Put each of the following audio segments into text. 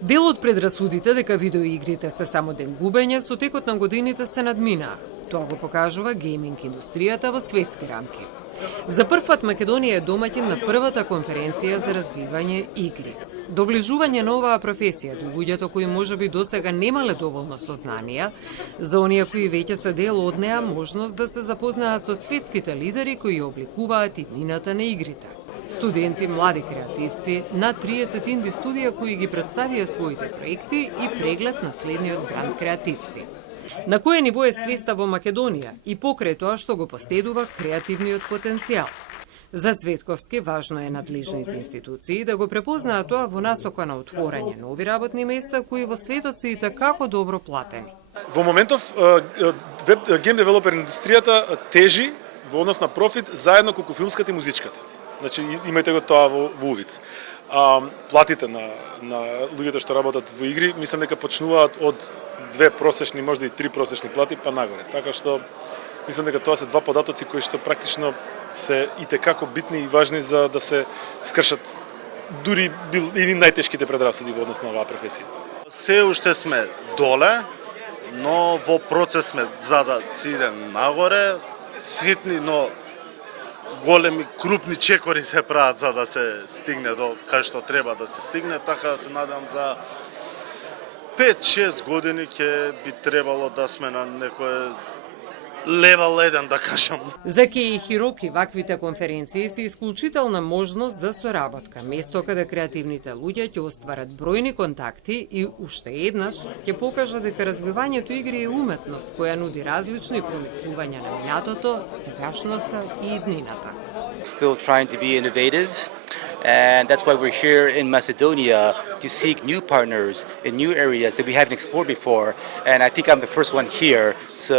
Дел од предрасудите дека видеоигрите се само ден губење со текот на годините се надминаа. Тоа го покажува гейминг индустријата во светски рамки. За прв пат Македонија е домаќин на првата конференција за развивање игри. Доближување на оваа професија до луѓето кои можеби досега немале доволно сознанија, за оние кои веќе се дел од неа можност да се запознаат со светските лидери кои обликуваат иднината на игрите. Студенти, млади креативци, над 30 инди студија кои ги представија своите проекти и преглед на следниот бранд креативци. На кое ниво е свеста во Македонија и покрај тоа што го поседува креативниот потенцијал? За Цветковски важно е надлежните институции да го препознаат тоа во насока на отворање нови работни места кои во светот се и такако добро платени. Во моментов гейм девелопер индустријата тежи во однос на профит заедно како филмската и музичката. Значи имајте го тоа во увид. Платите на луѓето што работат во игри, мислам дека почнуваат од 2 просечни, можда и 3 просечни плати па нагоре. Така што мислам дека тоа се два податоци кои што практично се и текако битни и важни за да се скршат дури или најтешките предрасуди во однос на оваа професија. Се уште сме доле, но во процес сме за да иде нагоре, ситни, но големи, крупни чекори се прават за да се стигне до кај што треба да се стигне, така да се надам за 5-6 години ќе би требало да сме на некој левел 1, да кажам. За Кеи Хироки ваквите конференции се исклучителна можност за соработка, место каде креативните луѓе ќе остварат бројни контакти и уште еднаш ќе покажа дека развивањето игри е уметност која нуди различни промислувања на минатото, сегашноста и иднината. Still trying to be innovative, and that's why we're here in Macedonia to seek new partners in new areas that we haven't explored before. And I think I'm the first one here. So,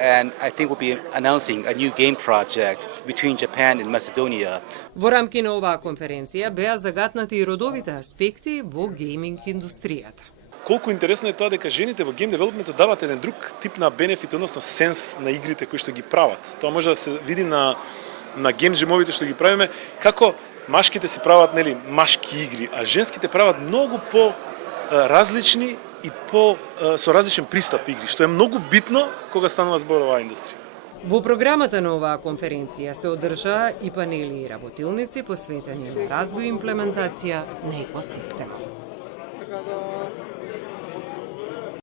and I think we'll be announcing a new game project between Japan and Macedonia. Во рамки на оваа конференција беа загатнати и родовите аспекти во гейминг индустријата. Колку интересно е тоа дека жените во гейм девелопментот дават еден друг тип на бенефит, односно сенс на игрите кои што ги прават. Тоа може да се види на гейм джемовите што ги правиме, како машките се прават, нели, машки игри, а женските прават многу по различни и со различен пристап игри, што е многу битно кога станува збор оваа индустрија. Во програмата на оваа конференција се одржаа и панели и работилници посветени на развој и имплементација на екосистема.